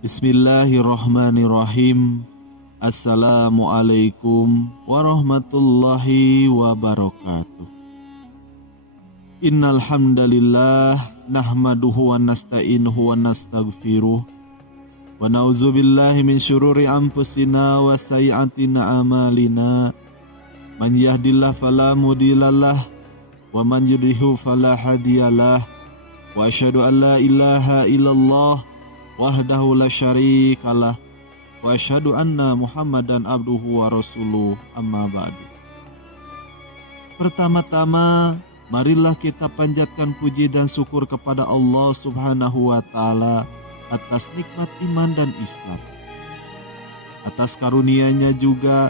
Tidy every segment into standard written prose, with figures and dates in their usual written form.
Bismillahirrahmanirrahim. Assalamualaikum warahmatullahi wabarakatuh. Innal hamdalillah nahmaduhu wa nasta'inuhu wa nastaghfiruh wa na'udzubillahi min syururi anfusina wa sayyi'ati a'malina. Man yahdihillahu fala mudhillalah wa man yudhlilhu fala hadiyalah. Wa asyhadu an la ilaha illallah wahdahu la syarikalah wa asyhadu anna Muhammadan abduhu wa rasuluh, amma ba'du. Pertama-tama, marilah kita panjatkan puji dan syukur kepada Allah Subhanahu wa taala atas nikmat iman dan Islam. Atas karunia-Nya juga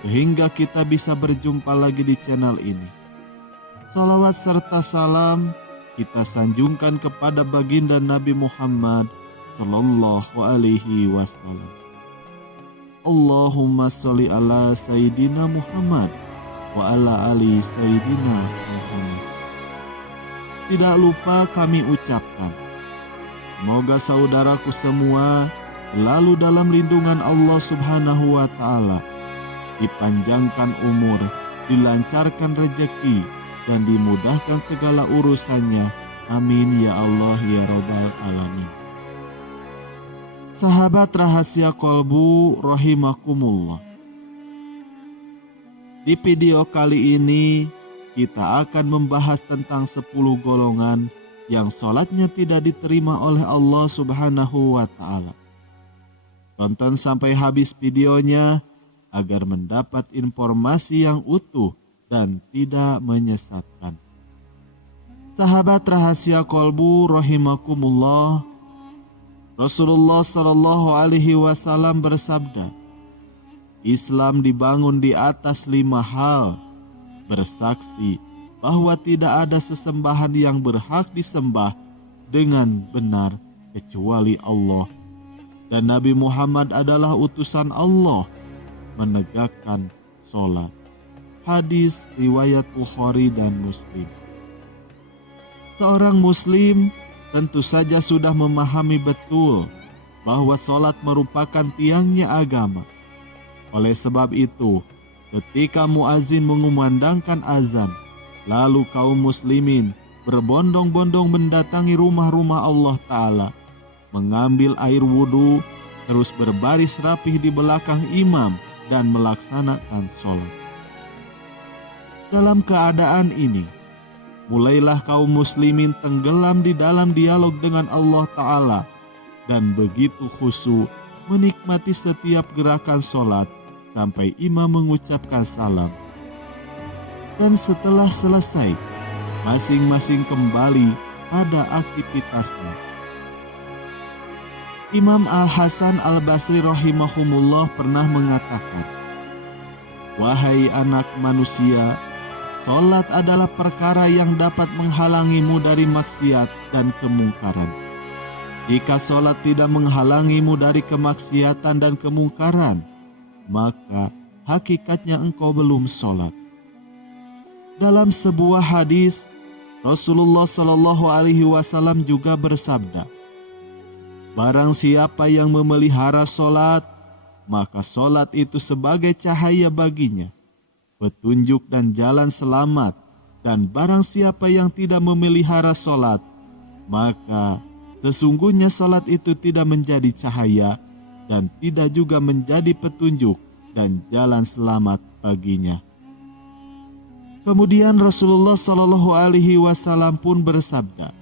sehingga kita bisa berjumpa lagi di channel ini. Salawat serta salam kita sanjungkan kepada baginda Nabi Muhammad sallallahu alaihi wasallam. Allahumma sholli ala Sayyidina Muhammad wa ala ali Sayyidina Muhammad. Tidak lupa kami ucapkan, semoga saudaraku semua selalu dalam lindungan Allah Subhanahu wa taala, dipanjangkan umur, dilancarkan rezeki, dan dimudahkan segala urusannya. Amin ya Allah ya Rabbal alamin. Sahabat rahasia kolbu rahimakumullah. Di video kali ini kita akan membahas tentang 10 golongan yang sholatnya tidak diterima oleh Allah Subhanahu wa ta'ala. Tonton sampai habis videonya agar mendapat informasi yang utuh dan tidak menyesatkan. Sahabat rahasia kolbu rahimakumullah, Rasulullah Shallallahu Alaihi Wasallam bersabda, Islam dibangun di atas 5 hal: bersaksi bahwa tidak ada sesembahan yang berhak disembah dengan benar kecuali Allah, dan Nabi Muhammad adalah utusan Allah, menegakkan sholat. Hadis riwayat Bukhari dan Muslim. Seorang Muslim tentu saja sudah memahami betul bahwa sholat merupakan tiangnya agama. Oleh sebab itu, ketika muazin mengumandangkan azan, lalu kaum muslimin berbondong-bondong mendatangi rumah-rumah Allah Ta'ala, mengambil air wudhu, terus berbaris rapih di belakang imam dan melaksanakan sholat. Dalam keadaan ini, mulailah kaum muslimin tenggelam di dalam dialog dengan Allah Ta'ala dan begitu khusyuk menikmati setiap gerakan sholat sampai imam mengucapkan salam. Dan setelah selesai, masing-masing kembali pada aktivitasnya. Imam Al-Hasan Al-Basri rahimahumullah pernah mengatakan, "Wahai anak manusia, sholat adalah perkara yang dapat menghalangimu dari maksiat dan kemungkaran. Jika sholat tidak menghalangimu dari kemaksiatan dan kemungkaran, maka hakikatnya engkau belum sholat." Dalam sebuah hadis, Rasulullah Shallallahu Alaihi Wasallam juga bersabda, "Barang siapa yang memelihara sholat, maka sholat itu sebagai cahaya baginya, petunjuk dan jalan selamat, dan barang siapa yang tidak memelihara sholat, maka sesungguhnya sholat itu tidak menjadi cahaya dan tidak juga menjadi petunjuk dan jalan selamat baginya." Kemudian Rasulullah Shallallahu Alaihi Wasallam pun bersabda,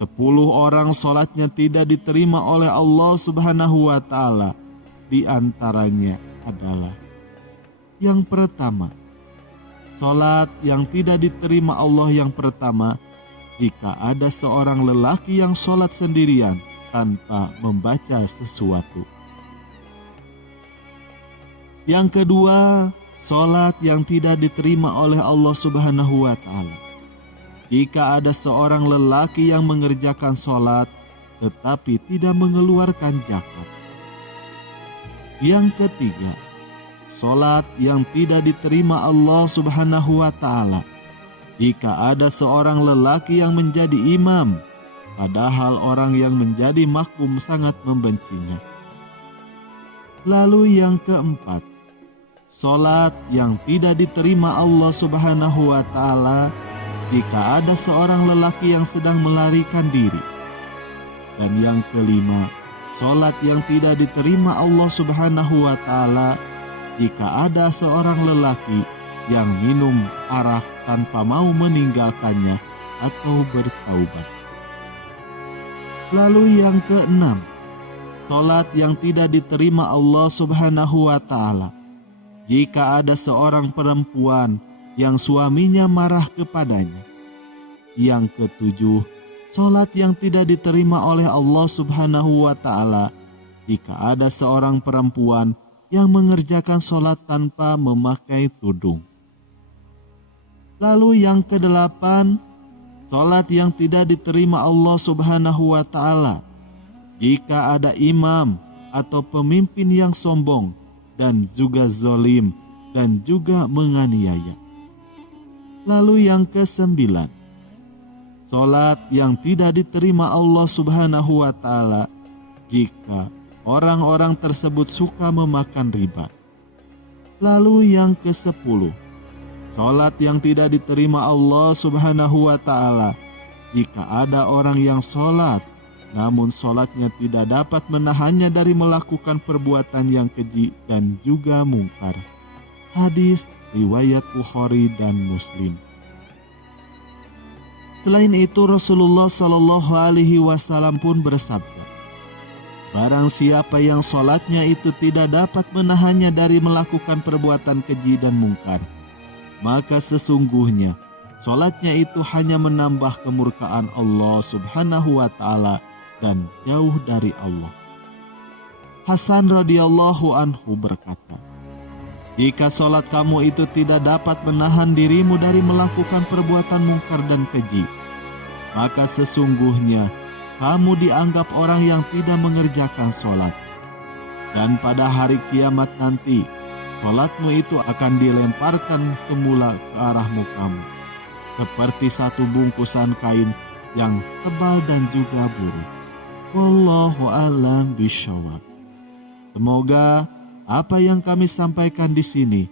10 orang sholatnya tidak diterima oleh Allah Subhanahu wa Ta'ala. Di antaranya adalah: yang pertama, sholat yang tidak diterima Allah yang pertama jika ada seorang lelaki yang sholat sendirian tanpa membaca sesuatu. Yang kedua, sholat yang tidak diterima oleh Allah Subhanahu wa Ta'ala jika ada seorang lelaki yang mengerjakan sholat tetapi tidak mengeluarkan zakat. Yang ketiga, sholat yang tidak diterima Allah Subhanahu wa Ta'ala jika ada seorang lelaki yang menjadi imam padahal orang yang menjadi makmum sangat membencinya. Lalu yang keempat, salat yang tidak diterima Allah Subhanahu wa Ta'ala jika ada seorang lelaki yang sedang melarikan diri. Dan yang kelima, salat yang tidak diterima Allah Subhanahu wa Ta'ala jika ada seorang lelaki yang minum arak tanpa mau meninggalkannya atau bertaubat. Lalu yang keenam, salat yang tidak diterima Allah Subhanahu wa Ta'ala jika ada seorang perempuan yang suaminya marah kepadanya. Yang ketujuh, salat yang tidak diterima oleh Allah Subhanahu wa Ta'ala jika ada seorang perempuan yang mengerjakan salat tanpa memakai tudung. Lalu yang kedelapan, salat yang tidak diterima Allah Subhanahu wa Ta'ala jika ada imam atau pemimpin yang sombong dan juga zalim dan juga menganiaya. Lalu yang kesembilan, salat yang tidak diterima Allah Subhanahu wa Ta'ala jika orang-orang tersebut suka memakan riba. Lalu yang ke-10, salat yang tidak diterima Allah Subhanahu wa Ta'ala jika ada orang yang salat namun salatnya tidak dapat menahannya dari melakukan perbuatan yang keji dan juga mungkar. Hadis riwayat Bukhari dan Muslim. Selain itu Rasulullah Shallallahu Alaihi Wasallam pun bersabda, barang siapa yang salatnya itu tidak dapat menahannya dari melakukan perbuatan keji dan mungkar, maka sesungguhnya salatnya itu hanya menambah kemurkaan Allah Subhanahu wa Ta'ala dan jauh dari Allah. Hasan radhiyallahu anhu berkata, jika salat kamu itu tidak dapat menahan dirimu dari melakukan perbuatan mungkar dan keji, maka sesungguhnya kamu dianggap orang yang tidak mengerjakan salat. Dan pada hari kiamat nanti, salatmu itu akan dilemparkan semula ke arah mukamu, seperti satu bungkusan kain yang tebal dan juga buruk. Wallahu a'lam bishawab. Semoga apa yang kami sampaikan di sini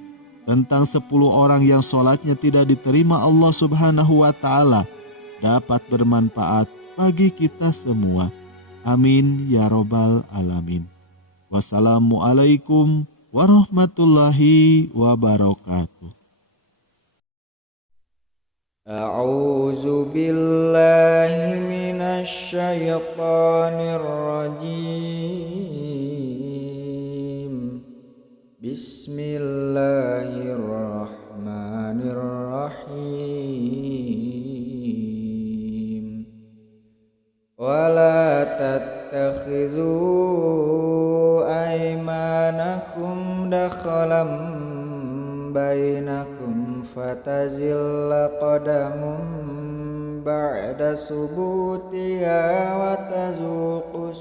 tentang 10 orang yang salatnya tidak diterima Allah Subhanahu wa Ta'ala dapat bermanfaat bagi kita semua. Amin ya robbal alamin. Wassalamualaikum warahmatullahi wabarakatuh. A'udzu billahi minasy syaithanir rajim. Bismillahirrahmanirrahim. Wala tattakhizu aymanakum dakhalam bainakum fatazilla qadamun ba'da subutiha wa tazuqus